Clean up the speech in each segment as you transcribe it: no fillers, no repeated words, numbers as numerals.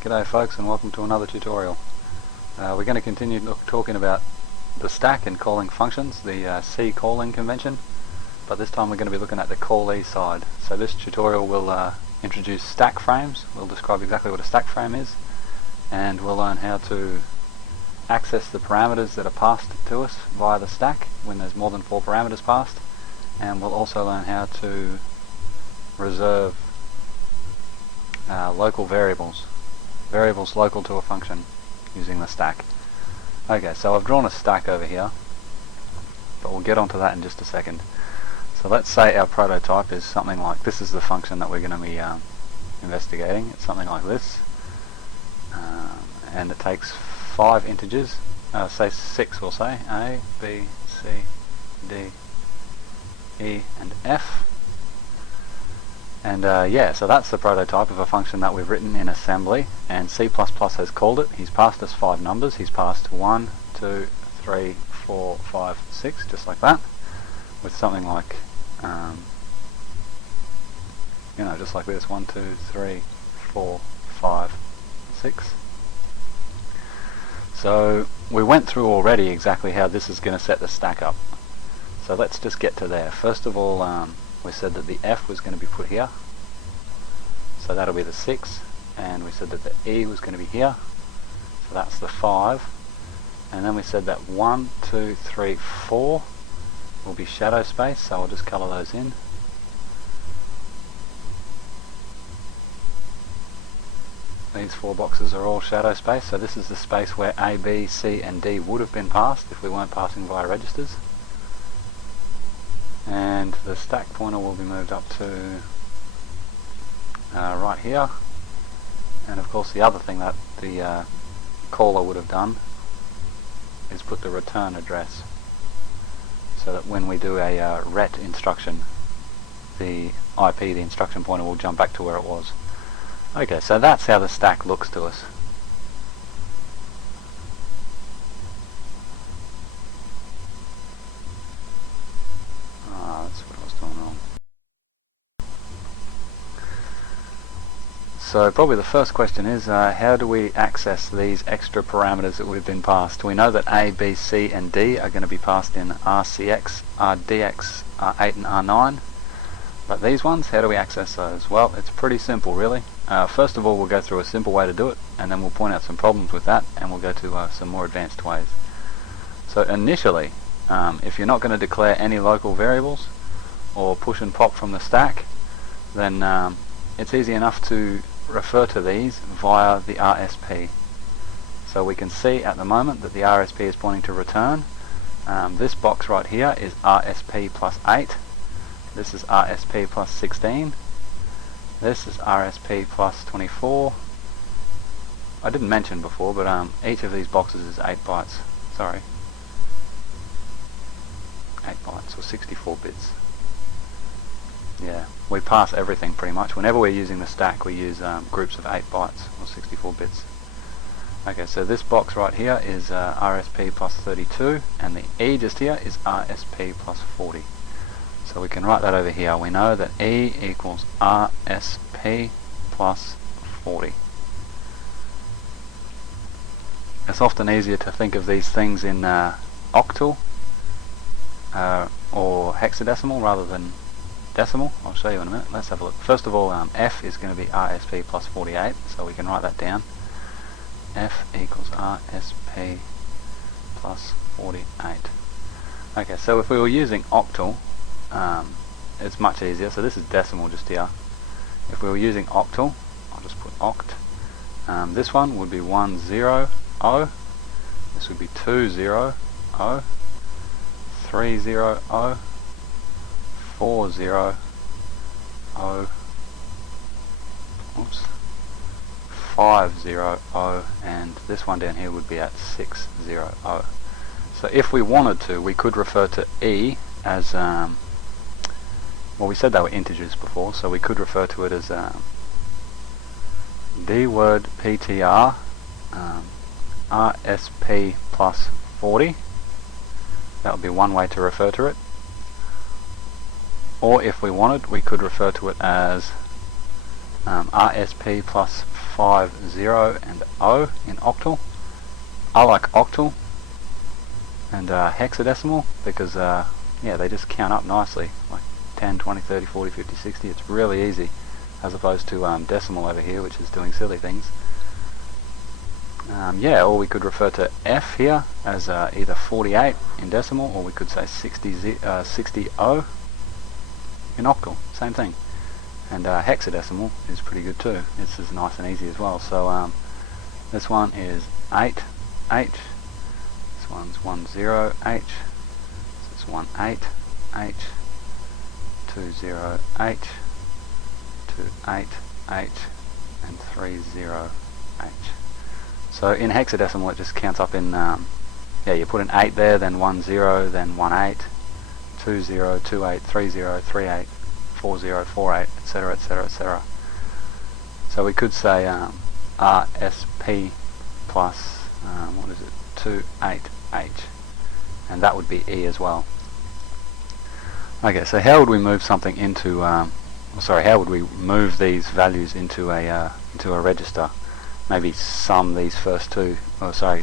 G'day folks, and welcome to another tutorial. We're going to continue talking about the stack and calling functions, the C calling convention, but this time we're going to be looking at the callee side. So this tutorial will introduce stack frames. We'll describe exactly what a stack frame is, and we'll learn how to access the parameters that are passed to us via the stack when there's more than 4 parameters passed, and we'll also learn how to reserve local variables local to a function using the stack. Okay, so I've drawn a stack over here, but we'll get onto that in just a second. So let's say our prototype is something like this. Is the function that we're going to be investigating. It's something like this, and it takes 5 integers, say 6, we'll say A, B, C, D, E and F. And yeah, so that's the prototype of a function that we've written in assembly, and C++ has called it. He's passed us 5 numbers. He's passed 1, 2, 3, 4, 5, 6, just like that, with something like, you know, just like this, 1, 2, 3, 4, 5, 6. So we went through already exactly how this is going to set the stack up. So let's just get to there. First of all, we said that the F was going to be put here, so that'll be the 6, and we said that the E was going to be here, so that's the 5, and then we said that 1, 2, 3, 4 will be shadow space, so I'll just colour those in. These 4 boxes are all shadow space, so this is the space where A, B, C and D would have been passed if we weren't passing via registers. And the stack pointer will be moved up to right here, and of course the other thing that the caller would have done is put the return address, so that when we do a ret instruction, the IP, the instruction pointer, will jump back to where it was. Okay, so that's how the stack looks to us. So probably the first question is, how do we access these extra parameters that we've been passed? We know that A, B, C and D are going to be passed in RCX, RDX, R8 and R9, but these ones, how do we access those? Well, it's pretty simple really. First of all, we'll go through a simple way to do it, and then we'll point out some problems with that, and we'll go to some more advanced ways. So initially, if you're not going to declare any local variables or push and pop from the stack, then it's easy enough to refer to these via the RSP. So we can see at the moment that the RSP is pointing to return. This box right here is RSP plus 8. This is RSP plus 16. This is RSP plus 24. I didn't mention before, but each of these boxes is 8 bytes. Sorry. 8 bytes, or 64 bits. Yeah, we pass everything pretty much. Whenever we're using the stack, we use groups of 8 bytes or 64 bits. Okay, so this box right here is RSP plus 32, and the E just here is RSP plus 40. So we can write that over here. We know that E equals RSP plus 40. It's often easier to think of these things in octal or hexadecimal rather than decimal. I'll show you in a minute. Let's have a look. First of all, F is going to be RSP plus 48, so we can write that down. F equals RSP plus 48. Okay, so if we were using octal, it's much easier. So this is decimal just here. If we were using octal, I'll just put oct. This one would be 10, 0. This would be 20, 0. 30, 0. 40, 0, oops, 50, 0, and this one down here would be at 60. So if we wanted to, we could refer to E as, well, we said they were integers before, so we could refer to it as D word PTR RSP plus 40. That would be one way to refer to it. Or if we wanted, we could refer to it as RSP plus 5, 0 and O in octal. I like octal and hexadecimal because yeah, they just count up nicely, like 10, 20, 30, 40, 50, 60. It's really easy, as opposed to decimal over here, which is doing silly things. Yeah, or we could refer to F here as either 48 in decimal, or we could say 60 O in octal, same thing. And hexadecimal is pretty good too. This is nice and easy as well. So this one is 8H, this one's 10H, this is 18H, 20H, 28H, and 30H. So in hexadecimal it just counts up in, yeah, you put an 8 there, then 10, then 18, 20, 28, 30, 38, 40, 48, etc, etc, etc. So we could say RSP plus, what is it, 28H, and that would be E as well. Okay, so how would we move something into, how would we move these values into a register? Maybe sum these first two,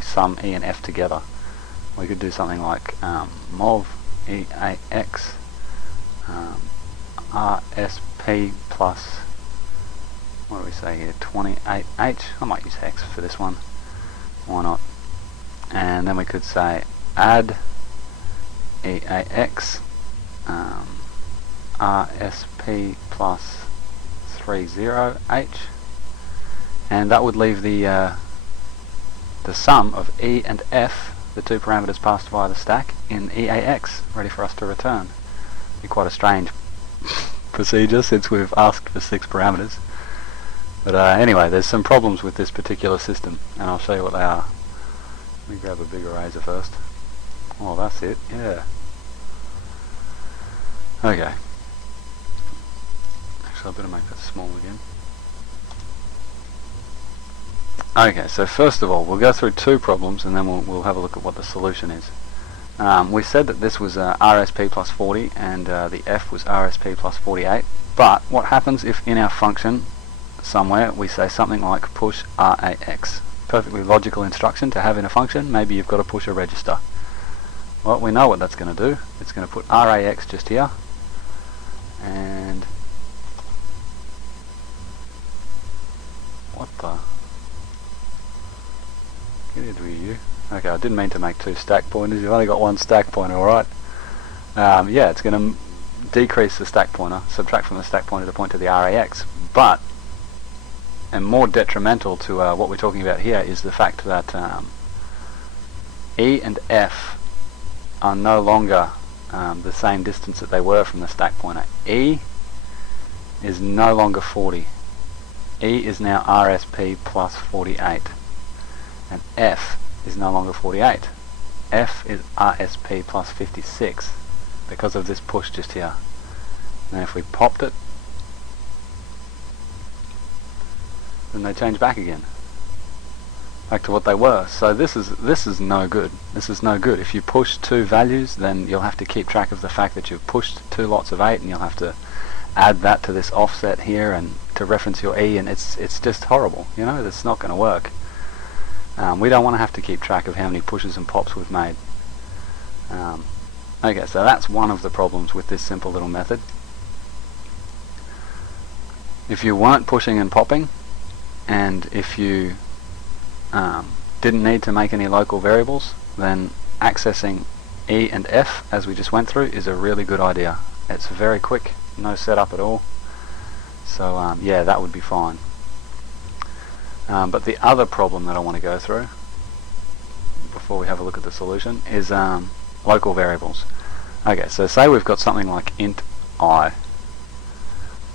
sum E and F together. We could do something like MOV EAX RSP plus, what do we say here, 28H. I might use hex for this one, why not? And then we could say add EAX RSP plus 30H, and that would leave the sum of E and F, the two parameters passed via the stack, in EAX, ready for us to return. Be quite a strange procedure since we've asked for 6 parameters. But anyway, there's some problems with this particular system, and I'll show you what they are. Let me grab a bigger razor first. Oh, that's it, yeah. Okay. Actually, I better make that small again. Okay, so first of all, we'll go through 2 problems, and then we'll have a look at what the solution is. We said that this was RSP plus 40, and the F was RSP plus 48, but what happens if in our function somewhere we say something like push RAX? Perfectly logical instruction to have in a function. Maybe you've got to push a register. Well, we know what that's going to do. It's going to put RAX just here, and what the? Get it with you. Okay, I didn't mean to make 2 stack pointers. You've only got 1 stack pointer, alright? Yeah, it's going to decrease the stack pointer, subtract from the stack pointer to point to the RAX, but, and more detrimental to what we're talking about here, is the fact that E and F are no longer the same distance that they were from the stack pointer. E is no longer 40. E is now RSP plus 48. And F is no longer 48. F is RSP plus 56 because of this push just here. Now if we popped it, then they change back again, back to what they were. So this is no good. This is no good. If you push 2 values, then you'll have to keep track of the fact that you've pushed 2 lots of 8, and you'll have to add that to this offset here and to reference your E, and it's just horrible. You know, it's not going to work. We don't want to have to keep track of how many pushes and pops we've made. Okay, so that's one of the problems with this simple little method. If you weren't pushing and popping, and if you didn't need to make any local variables, then accessing E and F, as we just went through, is a really good idea. It's very quick, no setup at all. So yeah, that would be fine. But the other problem that I want to go through before we have a look at the solution is local variables. Okay, so say we've got something like int I.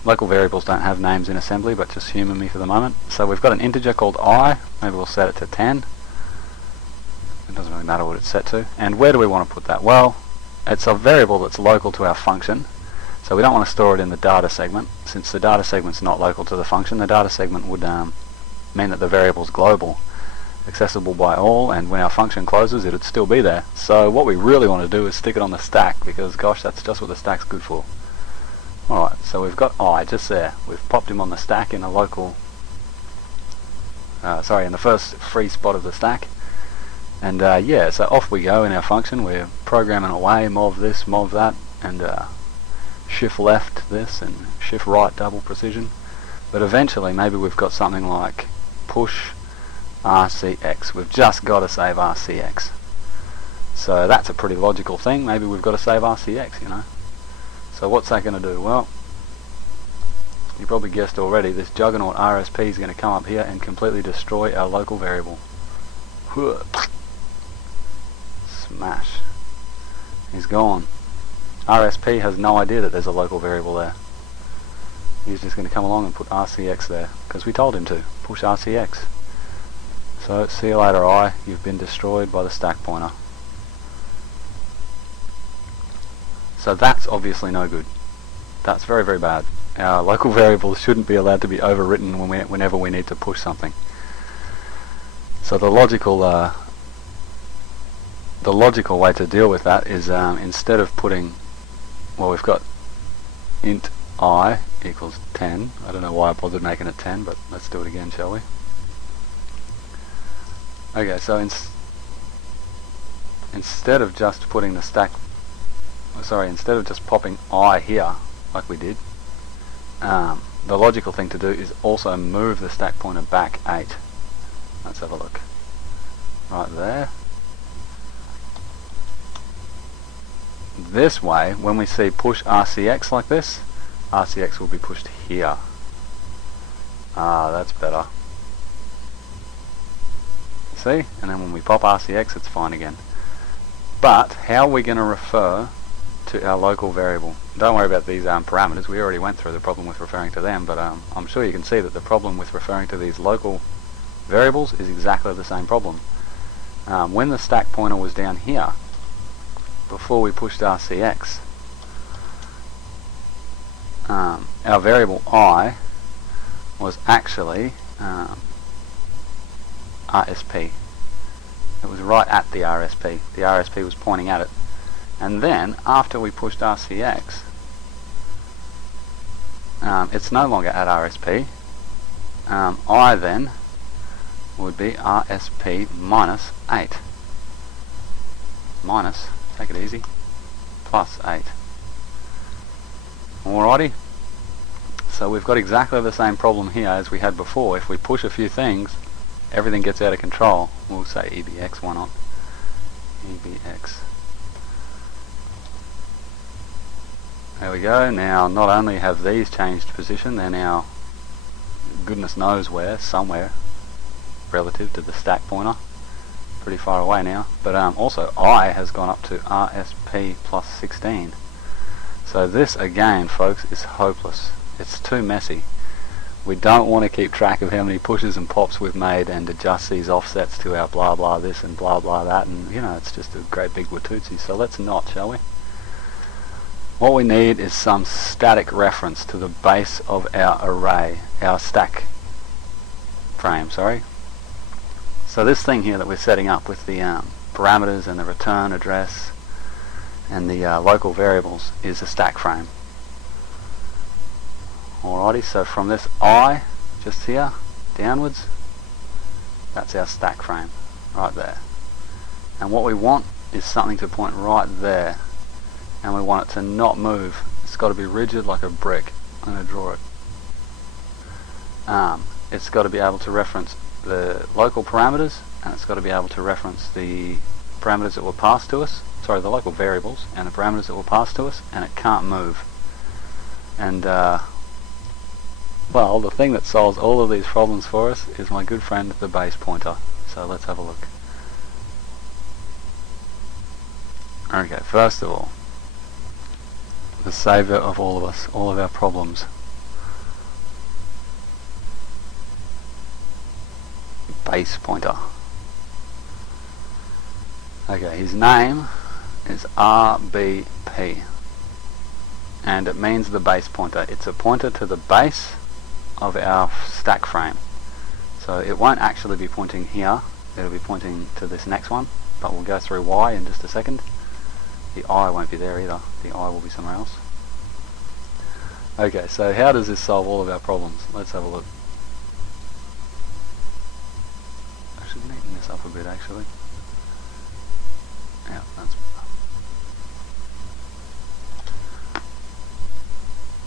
Local variables don't have names in assembly, but just humour me for the moment. So we've got an integer called I. Maybe we'll set it to 10. It doesn't really matter what it's set to. And where do we want to put that? Well, it's a variable that's local to our function. So we don't want to store it in the data segment. Since the data segment's not local to the function, the data segment would mean that the variable's global, accessible by all, and when our function closes it would still be there. So what we really want to do is stick it on the stack, because gosh, that's just what the stack's good for. Alright, so we've got I just there. We've popped him on the stack in a local in the first free spot of the stack. And yeah, so off we go in our function. We're programming away, MOV this, MOV that, and shift left this and shift right double precision. But eventually maybe we've got something like push RCX. We've just got to save RCX. So that's a pretty logical thing. Maybe we've got to save RCX, you know. So what's that going to do? Well, you probably guessed already, this juggernaut RSP is going to come up here and completely destroy our local variable. Smash. He's gone. RSP has no idea that there's a local variable there. He's just going to come along and put RCX there, because we told him to. Push RCX. So, see you later, I. You've been destroyed by the stack pointer. So that's obviously no good. That's very, very bad. Our local variables shouldn't be allowed to be overwritten whenever we need to push something. So the logical way to deal with that is instead of putting, well, we've got int I equals 10. I don't know why I bothered making it 10, but let's do it again, shall we? Okay, so instead of just putting the stack, instead of just popping I here like we did, the logical thing to do is also move the stack pointer back 8. Let's have a look. Right there. This way, when we see push RCX like this, RCX will be pushed here. Ah, that's better. See? And then when we pop RCX, it's fine again. But how are we going to refer to our local variable? Don't worry about these parameters. We already went through the problem with referring to them, but I'm sure you can see that the problem with referring to these local variables is exactly the same problem. When the stack pointer was down here, before we pushed RCX, our variable I was actually RSP. It was right at the RSP. The RSP was pointing at it. And then, after we pushed RCX, it's no longer at RSP. I then would be RSP minus 8. Minus, take it easy, plus 8. Alrighty. So we've got exactly the same problem here as we had before. If we push a few things, everything gets out of control. We'll say EBX, why not? EBX. There we go. Now, not only have these changed position, they're now goodness knows where, somewhere, relative to the stack pointer. Pretty far away now. But also, I has gone up to RSP plus 16. So this, again, folks, is hopeless. It's too messy. We don't want to keep track of how many pushes and pops we've made and adjust these offsets to our blah blah this and blah blah that, and you know, it's just a great big watootsie. So let's not, shall we? What we need is some static reference to the base of our array, our stack frame, sorry. So this thing here that we're setting up with the parameters and the return address and the local variables is a stack frame. Alrighty, so from this I, just here, downwards, that's our stack frame, right there. And what we want is something to point right there. And we want it to not move. It's got to be rigid like a brick. I'm going to draw it. It's got to be able to reference the local parameters, and it's got to be able to reference the parameters that were passed to us, sorry, the local variables and the parameters that were passed to us, and it can't move. And well, the thing that solves all of these problems for us is my good friend the base pointer. So let's have a look. Okay, first of all, the saviour of all of us, all of our problems. Base pointer. Okay, his name is RBP, and it means the base pointer. It's a pointer to the base of our stack frame. So it won't actually be pointing here, it'll be pointing to this next one, but we'll go through why in just a second. The I won't be there either, the I will be somewhere else. Okay, so how does this solve all of our problems? Let's have a look. up a bit actually. Yeah, that's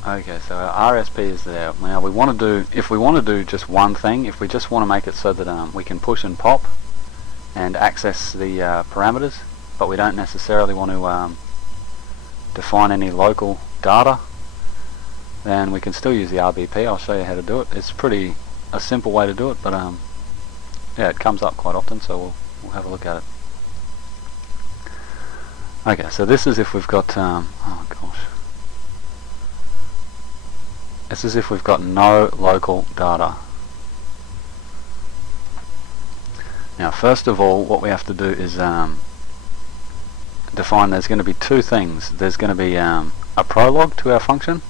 okay. So our RSP is there. Now we want to do, if we want to do just one thing, if we just want to make it so that we can push and pop and access the parameters, but we don't necessarily want to define any local data, then we can still use the RBP. I'll show you how to do it. It's pretty a simple way to do it, but yeah, it comes up quite often, so we'll have a look at it. Okay, so this is if we've got oh gosh, this is if we've got no local data. Now first of all, what we have to do is define, there's going to be two things. There's going to be a prologue to our function,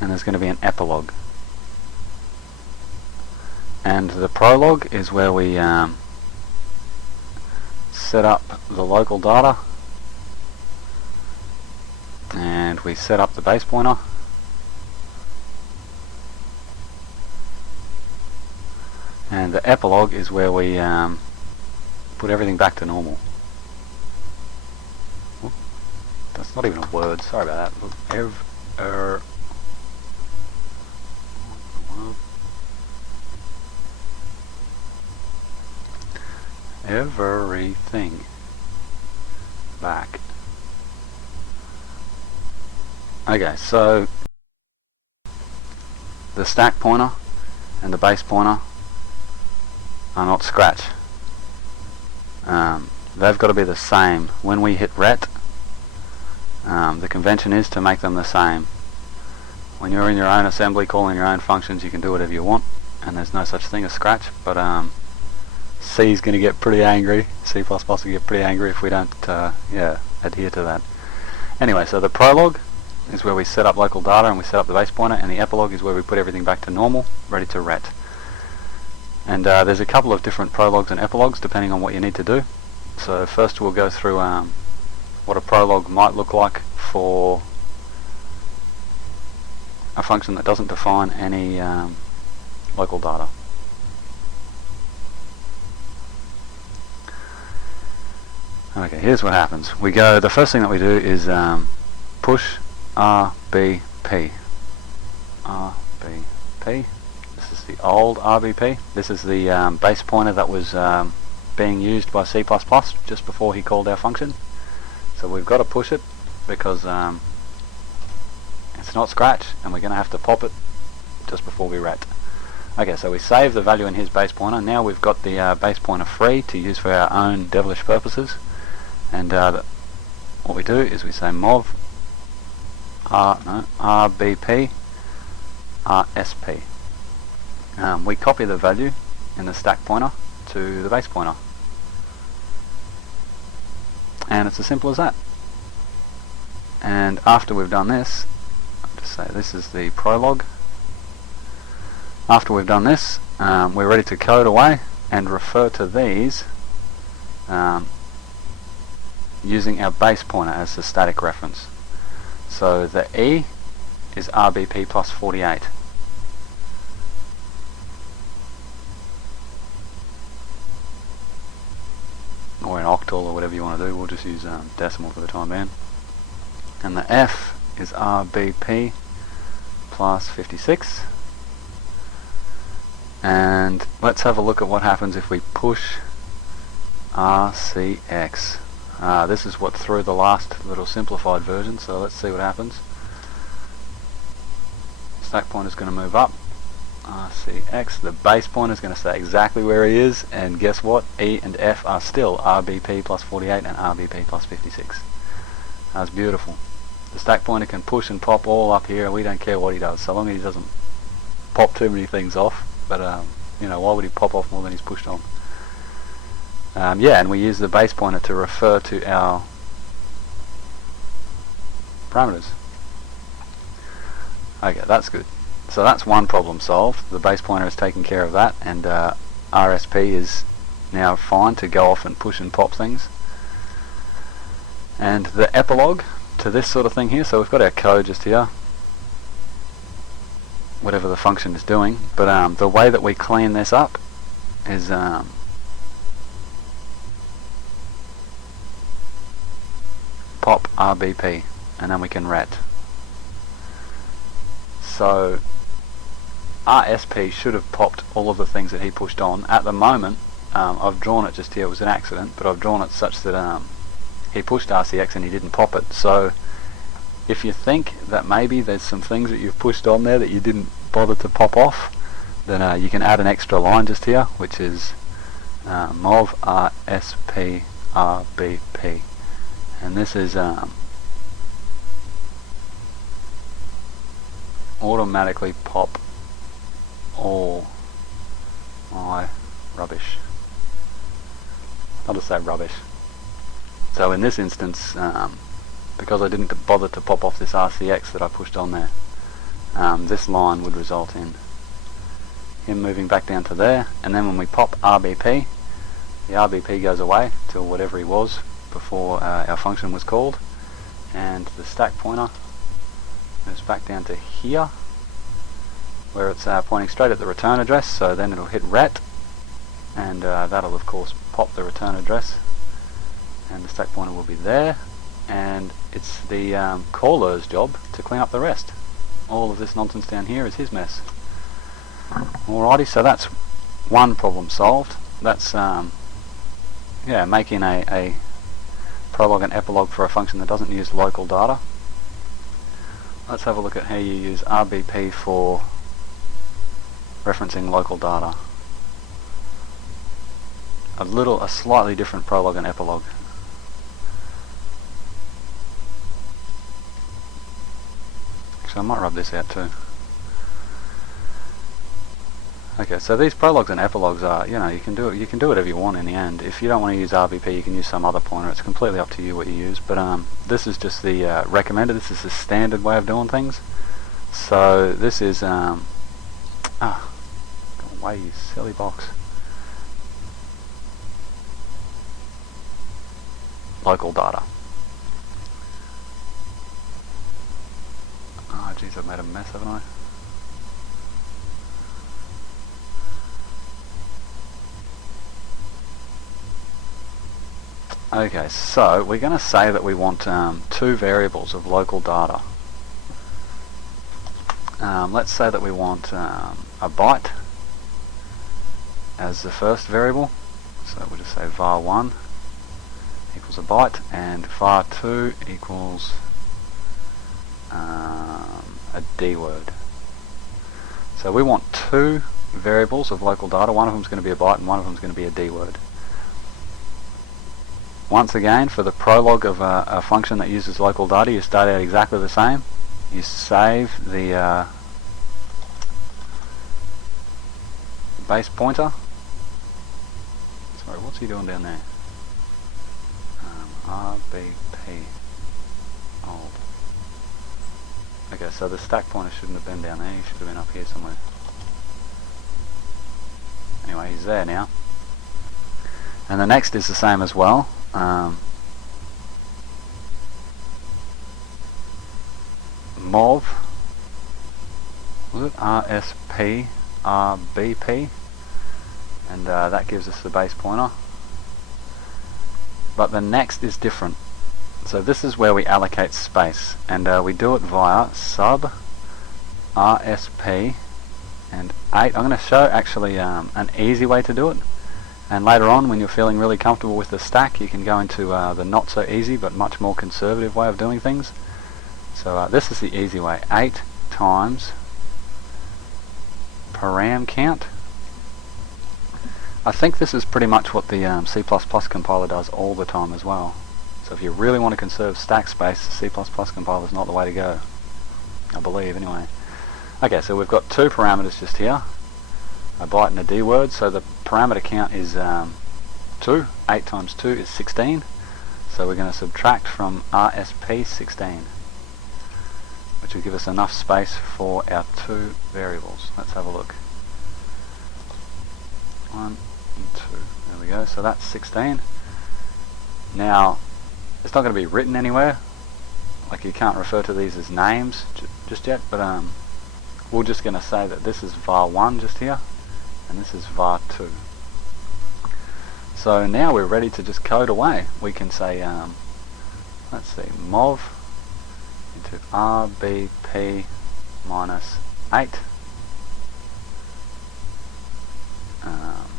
and there's going to be an epilog. And the prologue is where we set up the local data, and we set up the base pointer, and the epilog is where we put everything back to normal. That's not even a word, sorry about that. Everything back. Okay, so the stack pointer and the base pointer are not scratch. They've got to be the same. When we hit ret, the convention is to make them the same. When you're in your own assembly calling your own functions, you can do whatever you want, and there's no such thing as scratch, but C is going to get pretty angry, C++ will get pretty angry if we don't yeah, adhere to that. Anyway, so the prologue is where we set up local data and we set up the base pointer, and the epilog is where we put everything back to normal, ready to ret. And there's a couple of different prologues and epilogues depending on what you need to do. So first we'll go through what a prologue might look like for a function that doesn't define any local data. Okay, here's what happens. We go, the first thing that we do is push RBP. RBP. This is the old RBP. This is the base pointer that was being used by C++ just before he called our function. So we've got to push it because it's not scratch, and we're going to have to pop it just before we ret. Okay, so we save the value in his base pointer. Now we've got the base pointer free to use for our own devilish purposes. And what we do is we say MOV RBP RSP. We copy the value in the stack pointer to the base pointer. And it's as simple as that. And after we've done this, I'll just say this is the prologue. After we've done this, we're ready to code away and refer to these using our base pointer as the static reference. So the E is RBP plus 48. Or in octal or whatever you want to do, we'll just use decimal for the time being. And the F is RBP plus 56. And let's have a look at what happens if we push RCX. This is what threw the last little simplified version, so let's see what happens. Stack pointer is going to move up. RCX, the base pointer is going to stay exactly where he is, and guess what? E and F are still RBP plus 48 and RBP plus 56. That's beautiful. The stack pointer can push and pop all up here, we don't care what he does, so long as he doesn't pop too many things off, but you know, why would he pop off more than he's pushed on? Yeah, and we use the base pointer to refer to our parameters. Okay, that's good. So that's one problem solved. The base pointer has taken care of that, and RSP is now fine to go off and push and pop things. And the epilogue to this sort of thing here, so we've got our code just here, whatever the function is doing, but the way that we clean this up is pop RBP, and then we can ret. So RSP should have popped all of the things that he pushed on. At the moment, I've drawn it just here, it was an accident, but I've drawn it such that he pushed RCX and he didn't pop it. So if you think that maybe there's some things that you've pushed on there that you didn't bother to pop off, then you can add an extra line just here, which is MOV RSP RBP, and this is automatically pop all my rubbish. I'll just say rubbish. So in this instance, because I didn't bother to pop off this RCX that I pushed on there, this line would result in him moving back down to there, and then when we pop RBP, the RBP goes away to whatever he was before our function was called, and the stack pointer moves back down to here where it's pointing straight at the return address. So then it'll hit ret, and that'll of course pop the return address, and the stack pointer will be there, and it's the caller's job to clean up the rest. All of this nonsense down here is his mess. Alrighty, so that's one problem solved. That's yeah, making a prolog and epilog for a function that doesn't use local data. Let's have a look at how you use RBP for referencing local data. A slightly different prolog and epilog. Actually, I might rub this out too. Okay, so these prologs and epilogues are, you know, you can do whatever you want in the end. If you don't want to use RBP, you can use some other pointer. It's completely up to you what you use. But this is just the recommended. This is the standard way of doing things. So this is go away, you silly box. Local data. Oh jeez, I've made a mess, haven't I? Okay, so we're going to say that we want two variables of local data. Let's say that we want a byte as the first variable. So we'll just say var1 equals a byte, and var2 equals a D word. So we want two variables of local data. One of them is going to be a byte and one of them is going to be a D word. Once again, for the prolog of a function that uses local data, you start out exactly the same. You save the base pointer. Sorry, what's he doing down there? RBP old. Okay, so the stack pointer shouldn't have been down there. He should have been up here somewhere. Anyway, he's there now. And the next is the same as well. MOV RSP RBP, and that gives us the base pointer. But the next is different. So this is where we allocate space, and we do it via sub RSP and 8. I'm going to show actually an easy way to do it. And later on, when you're feeling really comfortable with the stack, you can go into the not so easy but much more conservative way of doing things. So this is the easy way. 8 times param count. I think this is pretty much what the C++ compiler does all the time as well. So if you really want to conserve stack space, the C++ compiler is not the way to go. I believe, anyway. Okay, so we've got two parameters just here. A byte and a D word, so the parameter count is 2. 8 times 2 is 16. So we're going to subtract from RSP 16, which will give us enough space for our two variables. Let's have a look. 1 and 2. There we go. So that's 16. Now, it's not going to be written anywhere. Like, you can't refer to these as names just yet, but we're just going to say that this is var1 just here, and this is var2. So now we're ready to just code away. We can say, let's see, MOV into RBP minus 8,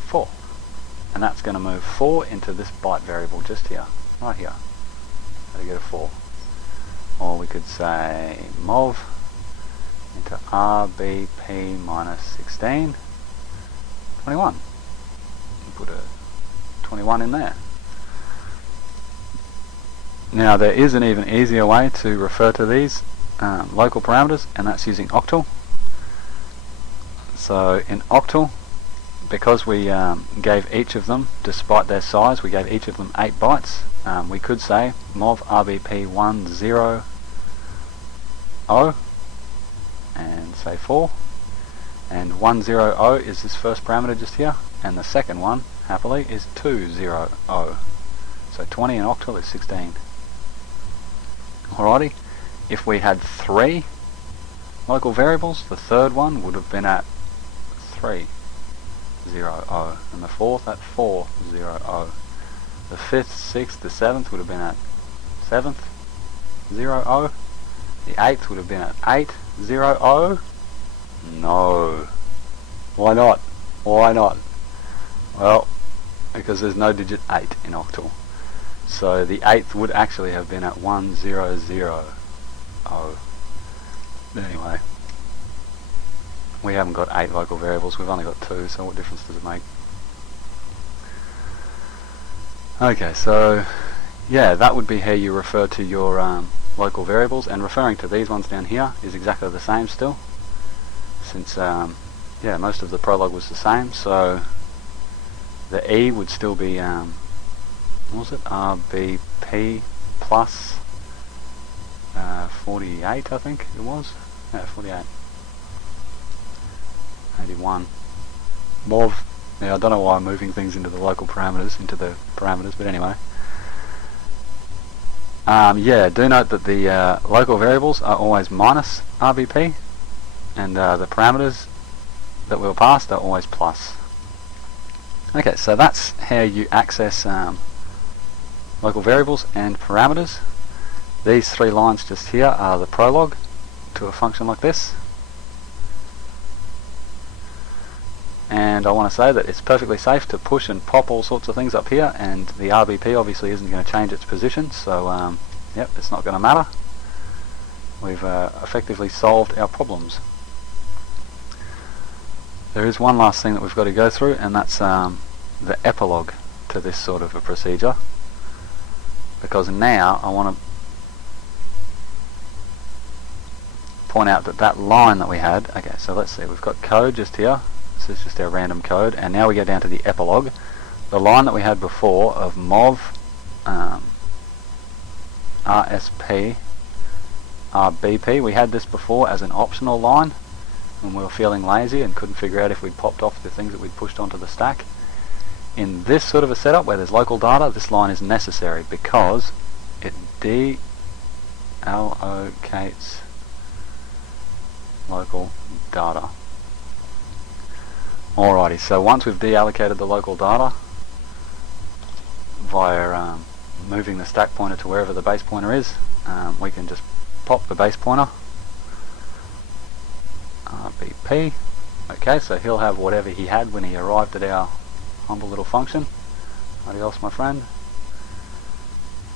4. And that's going to move 4 into this byte variable just here, right here. How to get a 4. Or we could say MOV into RBP minus 16, 21. And put a 21 in there. Now there is an even easier way to refer to these local parameters, and that's using octal. So in octal, because we gave each of them, despite their size, we gave each of them 8 bytes, we could say MOV RBP 10 and say 4, and 100 is this first parameter just here, and the second one, happily, is 200. So 20 in octal is 16. Alrighty, if we had 3 local variables, the third one would have been at 300, and the fourth at 400. The fifth, sixth, the seventh would have been at 700. The eighth would have been at 800. No. Why not? Why not? Well, because there's no digit 8 in octal. So the 8th would actually have been at 1000. Anyway, we haven't got 8 local variables, we've only got 2, so what difference does it make? Okay, so yeah, that would be how you refer to your local variables, and referring to these ones down here is exactly the same still, since yeah, most of the prologue was the same. So the E would still be what was it, RBP plus 48, I think it was. Yeah, 48. 81. MOV. Yeah, I don't know why I'm moving things into the local parameters, into the parameters, but anyway. Yeah, do note that the local variables are always minus RBP, and the parameters that we were passed are always plus. Okay, so that's how you access local variables and parameters. These 3 lines just here are the prologue to a function like this. And I want to say that it's perfectly safe to push and pop all sorts of things up here, and the RBP obviously isn't going to change its position, so yep, it's not going to matter. We've effectively solved our problems. There is one last thing that we've got to go through, and that's the epilogue to this sort of a procedure, because now I want to point out that that line that we had, okay, so let's see, we've got code just here. This is just our random code, and now we get down to the epilogue. The line that we had before of MOV RSP RBP, we had this before as an optional line when we were feeling lazy and couldn't figure out if we'd popped off the things that we'd pushed onto the stack. In this sort of a setup where there's local data, this line is necessary because it deallocates local data. Alrighty, so once we've deallocated the local data via moving the stack pointer to wherever the base pointer is, we can just pop the base pointer, RBP. Okay, so he'll have whatever he had when he arrived at our humble little function. Adios, my friend.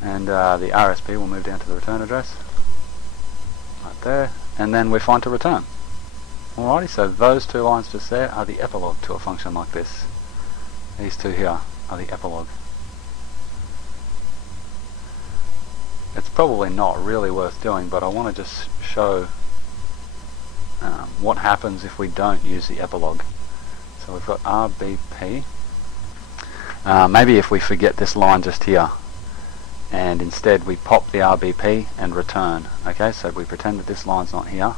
And the RSP will move down to the return address, right there, and then we're fine to return. Alrighty, so those 2 lines just there are the epilogue to a function like this. These 2 here are the epilogue. It's probably not really worth doing, but I want to just show what happens if we don't use the epilogue. So we've got RBP. Maybe if we forget this line just here, and instead we pop the RBP and return. Okay, so we pretend that this line's not here.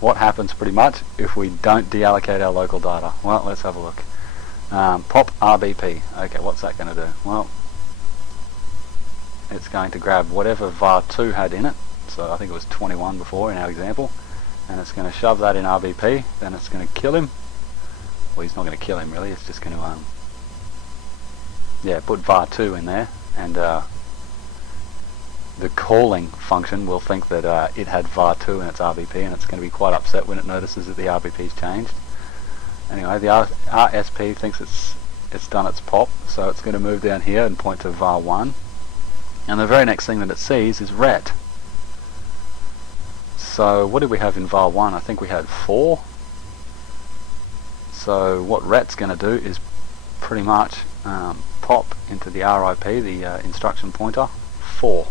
What happens pretty much if we don't deallocate our local data? Well, let's have a look. Pop RBP. Okay, what's that going to do? Well, it's going to grab whatever var2 had in it, so I think it was 21 before in our example, and it's going to shove that in RBP, then it's going to kill him. Well, he's not going to kill him really, it's just going to yeah, put var2 in there, and the calling function will think that it had var2 in its RBP, and it's going to be quite upset when it notices that the RBP's changed. Anyway, the RSP thinks it's done its pop, so it's going to move down here and point to var1. And the very next thing that it sees is ret. So what did we have in var1? I think we had 4. So what ret's going to do is pretty much pop into the RIP, the instruction pointer, 4.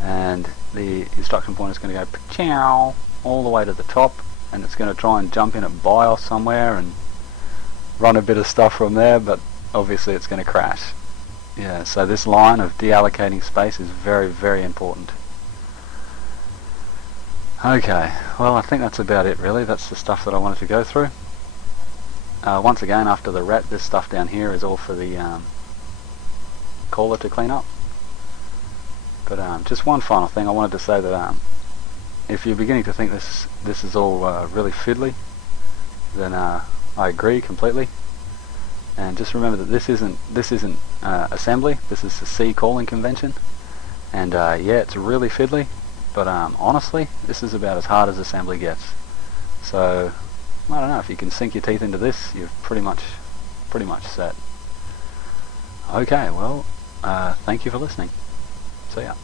And the instruction pointer is going to go chow all the way to the top, and it's going to try and jump in at BIOS somewhere and run a bit of stuff from there, but obviously it's going to crash. Yeah, so this line of deallocating space is very, very important. Okay, well, I think that's about it really. That's the stuff that I wanted to go through. Once again, after the ret, this stuff down here is all for the caller to clean up. But just one final thing, I wanted to say that if you're beginning to think this is all really fiddly, then I agree completely. And just remember that this isn't assembly. This is the C calling convention. And yeah, it's really fiddly, but honestly, this is about as hard as assembly gets. So I don't know, if you can sink your teeth into this, you're pretty much set. Okay, well, thank you for listening. See ya.